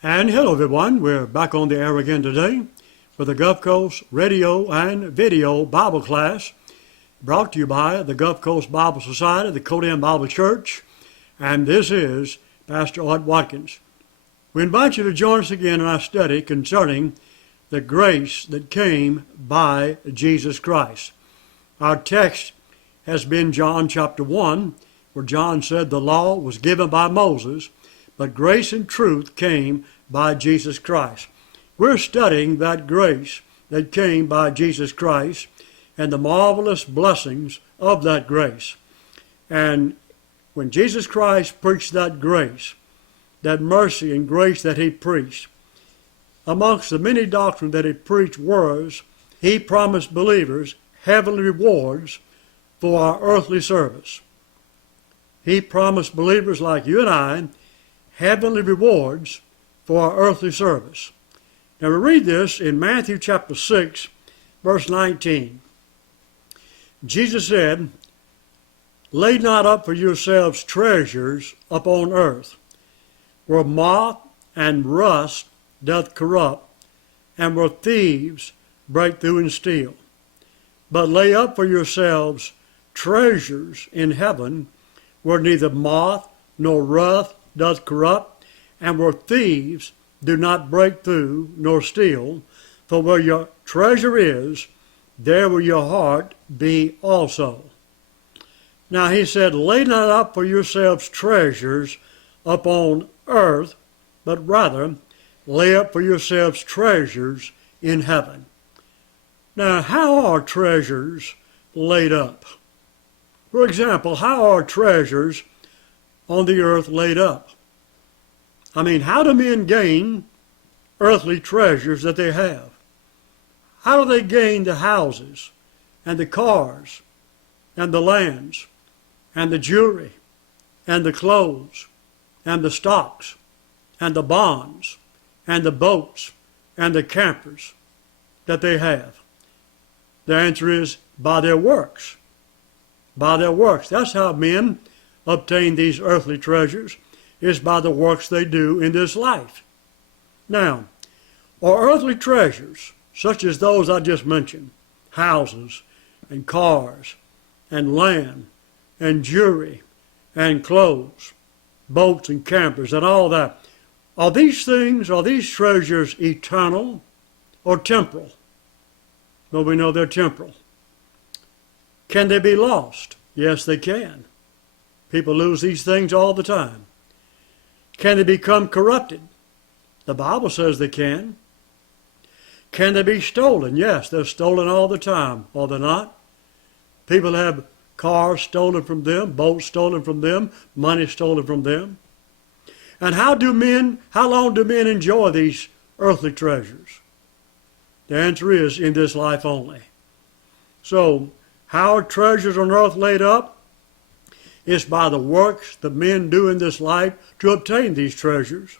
And hello everyone, we're back on the air again today with the Gulf Coast Radio and Video Bible class brought to you by the Gulf Coast Bible Society, the Coden Bible Church, and this is Pastor Art Watkins. We invite you to join us again in our study concerning the grace that came by Jesus Christ. Our text has been John chapter 1, where John said the law was given by Moses, but grace and truth came by Jesus Christ. We're studying that grace that came by Jesus Christ and the marvelous blessings of that grace. And when Jesus Christ preached that grace, that mercy and grace that he preached, amongst the many doctrines that he preached was, he promised believers heavenly rewards for our earthly service. He promised believers like you and I heavenly rewards for our earthly service. Now we read this in Matthew chapter 6, verse 19. Jesus said, "Lay not up for yourselves treasures upon earth, where moth and rust doth corrupt, and where thieves break through and steal. But lay up for yourselves treasures in heaven, where neither moth nor rust doth corrupt, and where thieves do not break through nor steal. For where your treasure is, there will your heart be also." Now he said, "Lay not up for yourselves treasures upon earth, but rather lay up for yourselves treasures in heaven." Now, how are treasures laid up? For example, how are treasures on the earth laid up? I mean, how do men gain earthly treasures that they have? How do they gain the houses and the cars and the lands and the jewelry and the clothes and the stocks and the bonds and the boats and the campers that they have? The answer is by their works. By their works. That's how men obtain these earthly treasures, is by the works they do in this life. Now, are earthly treasures, such as those I just mentioned, houses and cars and land and jewelry and clothes, boats and campers and all that, are these treasures eternal or temporal? Well, we know they're temporal. Can they be lost? Yes, they can. People lose these things all the time. Can they become corrupted? The Bible says they can. Can they be stolen? Yes, they're stolen all the time, are they not? People have cars stolen from them, boats stolen from them, money stolen from them. And how long do men enjoy these earthly treasures? The answer is in this life only. So, how are treasures on earth laid up? It's by the works that men do in this life to obtain these treasures.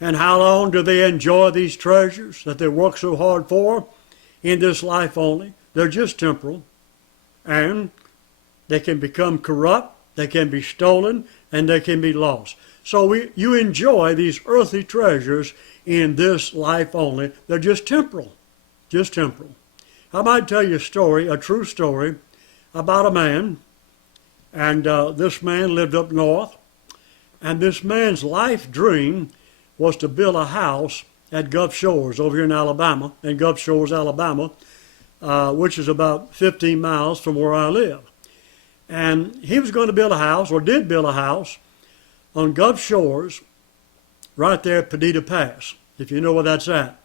And how long do they enjoy these treasures that they work so hard for? In this life only. They're just temporal. And they can become corrupt, they can be stolen, and they can be lost. So you enjoy these earthly treasures in this life only. They're just temporal. Just temporal. I might tell you a story, a true story, about a man. And this man lived up north. And this man's life dream was to build a house at Gulf Shores over here in Alabama, in Gulf Shores, Alabama, which is about 15 miles from where I live. And he was going to build a house, or did build a house, on Gulf Shores, right there at Padita Pass, if you know where that's at.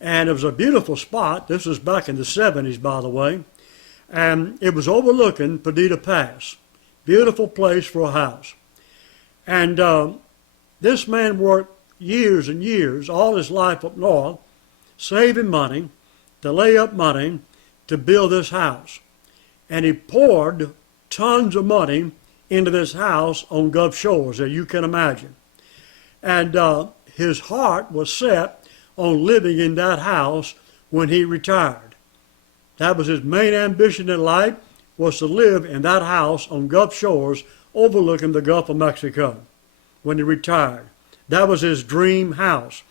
And it was a beautiful spot. This was back in the 70s, by the way. And it was overlooking Padita Pass. Beautiful place for a house. And this man worked years and years, all his life up north, saving money, to lay up money to build this house. And he poured tons of money into this house on Gulf Shores, as you can imagine. And his heart was set on living in that house when he retired. That was his main ambition in life, was to live in that house on Gulf Shores overlooking the Gulf of Mexico when he retired. That was his dream house.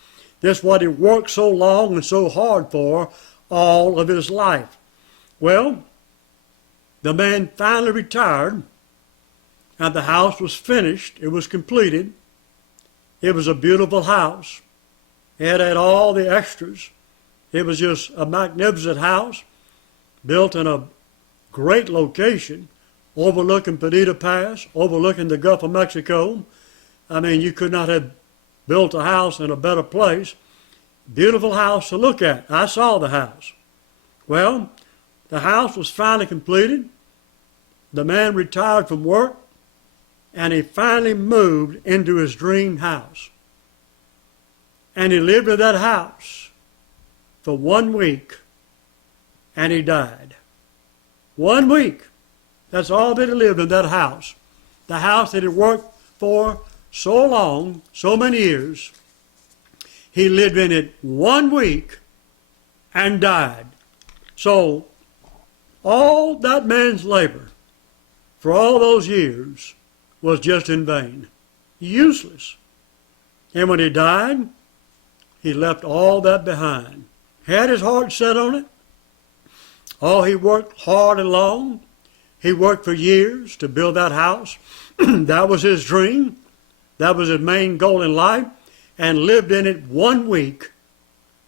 This is what he worked so long and so hard for all of his life. Well, the man finally retired, and the house was finished. It was completed. It was a beautiful house. It had all the extras. It was just a magnificent house built in a great location, overlooking Bonita Pass, overlooking the Gulf of Mexico. I mean, you could not have built a house in a better place. Beautiful house to look at. I saw the house. Well, the house was finally completed. The man retired from work, and he finally moved into his dream house. And he lived in that house for 1 week, and he died. 1 week. That's all that he lived in that house. The house that he worked for so long, so many years. He lived in it 1 week and died. So all that man's labor for all those years was just in vain. Useless. And when he died, he left all that behind. Had his heart set on it. Oh, he worked hard and long. He worked for years to build that house. That was his dream. That was his main goal in life. And lived in it 1 week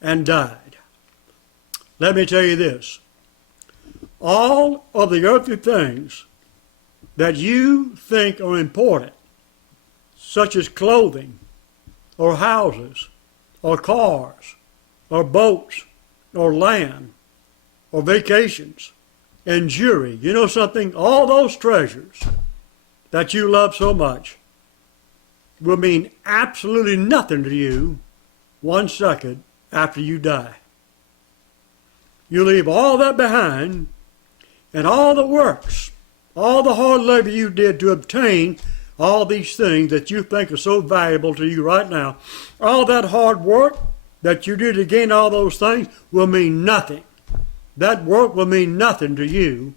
and died. Let me tell you this. All of the earthly things that you think are important, such as clothing, or houses, or cars, or boats, or land, or vacations, and jewelry. You know something? All those treasures that you love so much will mean absolutely nothing to you 1 second after you die. You leave all that behind, and all the works, all the hard labor you did to obtain all these things that you think are so valuable to you right now, all that hard work that you did to gain all those things will mean nothing. That work will mean nothing to you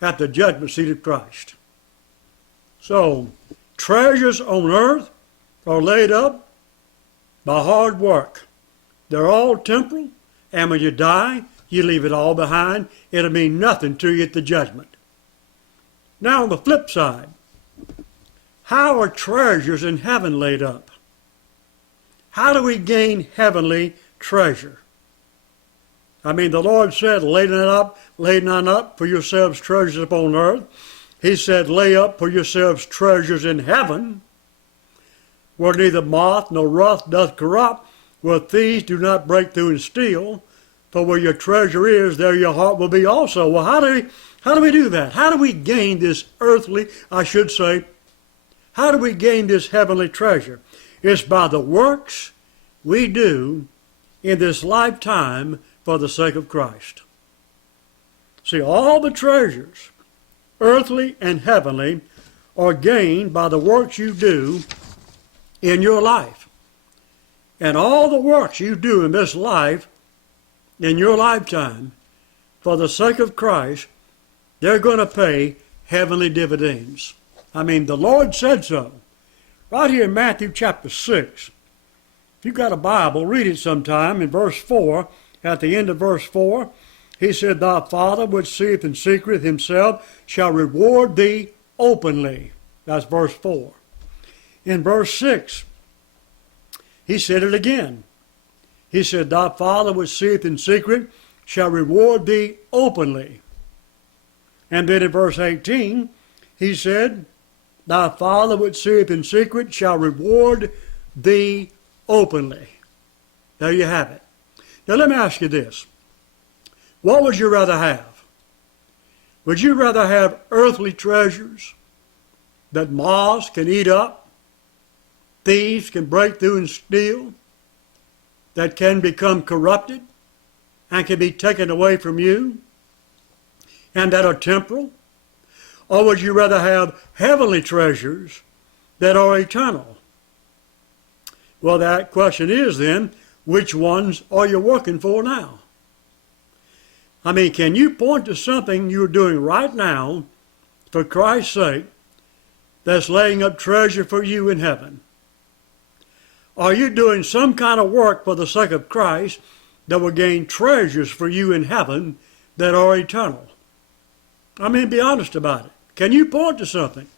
at the judgment seat of Christ. So, treasures on earth are laid up by hard work. They're all temporal, and when you die, you leave it all behind. It'll mean nothing to you at the judgment. Now, on the flip side, how are treasures in heaven laid up? How do we gain heavenly treasure? I mean, the Lord said, lay not up for yourselves treasures upon earth. He said, lay up for yourselves treasures in heaven, where neither moth nor rust doth corrupt, where thieves do not break through and steal. For where your treasure is, there your heart will be also. Well, how do we do that? How do we gain this earthly, how do we gain this heavenly treasure? It's by the works we do in this lifetime for the sake of Christ. See, all the treasures, earthly and heavenly, are gained by the works you do in your life. And all the works you do in this life, in your lifetime, for the sake of Christ, they're going to pay heavenly dividends. I mean, the Lord said so. Right here in Matthew chapter 6. If you've got a Bible, read it sometime in verse 4. At the end of verse 4, he said, thy Father which seeth in secret himself shall reward thee openly. That's verse 4. In verse 6, he said it again. He said, thy Father which seeth in secret shall reward thee openly. And then in verse 18, he said, thy Father which seeth in secret shall reward thee openly. There you have it. Now let me ask you this. What would you rather have? Would you rather have earthly treasures that moths can eat up, thieves can break through and steal, that can become corrupted and can be taken away from you, and that are temporal? Or would you rather have heavenly treasures that are eternal? Well, that question is then, which ones are you working for now? I mean, can you point to something you're doing right now for Christ's sake that's laying up treasure for you in heaven? Are you doing some kind of work for the sake of Christ that will gain treasures for you in heaven that are eternal? I mean, be honest about it. Can you point to something?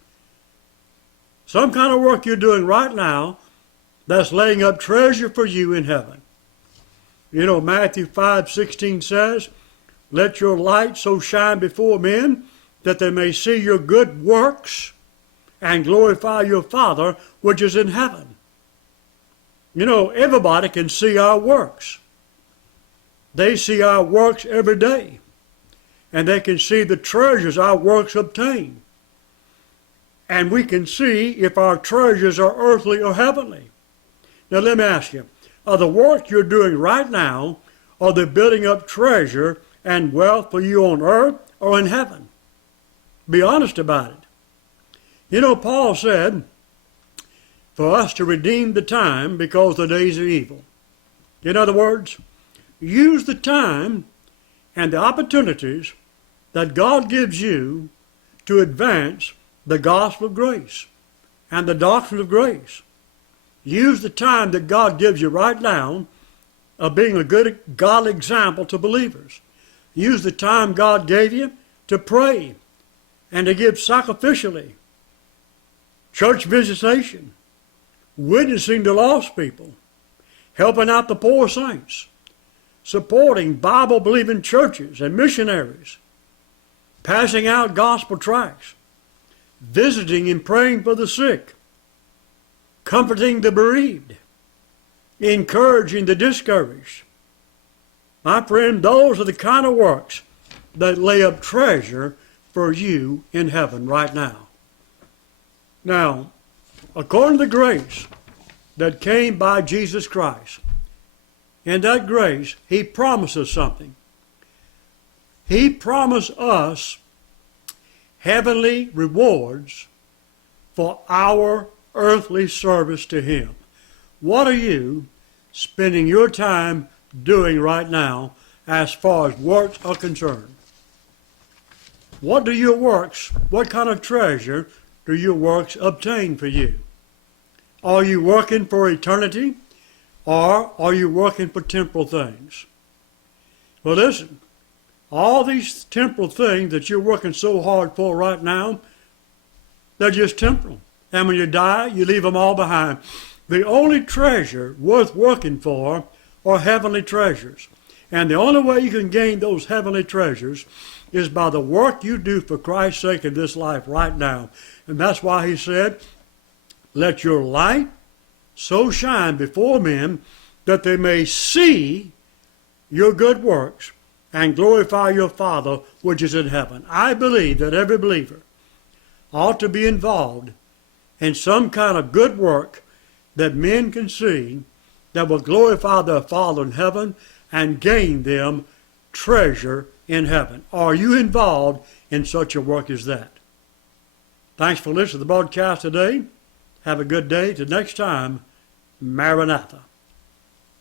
Some kind of work you're doing right now that's laying up treasure for you in heaven. You know, Matthew 5:16 says, "Let your light so shine before men that they may see your good works and glorify your Father which is in heaven." You know, everybody can see our works. They see our works every day, and they can see the treasures our works obtain. And we can see if our treasures are earthly or heavenly. Now let me ask you, are the work you're doing right now, are they building up treasure and wealth for you on earth or in heaven? Be honest about it. You know, Paul said, for us to redeem the time because the days are evil. In other words, use the time and the opportunities that God gives you to advance the gospel of grace and the doctrine of grace. Use the time that God gives you right now of being a good godly example to believers. Use the time God gave you to pray and to give sacrificially, church visitation, witnessing to lost people, helping out the poor saints, supporting Bible-believing churches and missionaries, passing out gospel tracts, visiting and praying for the sick, comforting the bereaved, encouraging the discouraged. My friend, those are the kind of works that lay up treasure for you in heaven right now. Now, according to the grace that came by Jesus Christ, in that grace, He promises something. He promised us heavenly rewards for our earthly service to Him. What are you spending your time doing right now as far as works are concerned? What do your works, what kind of treasure do your works obtain for you? Are you working for eternity, or are you working for temporal things? Well, listen, all these temporal things that you're working so hard for right now, they're just temporal. And when you die, you leave them all behind. The only treasure worth working for are heavenly treasures. And the only way you can gain those heavenly treasures is by the work you do for Christ's sake in this life right now. And that's why He said, "Let your light so shine before men that they may see your good works and glorify your Father which is in heaven." I believe that every believer ought to be involved in some kind of good work that men can see that will glorify their Father in heaven and gain them treasure in heaven. Are you involved in such a work as that? Thanks for listening to the broadcast today. Have a good day. Till next time, Maranatha.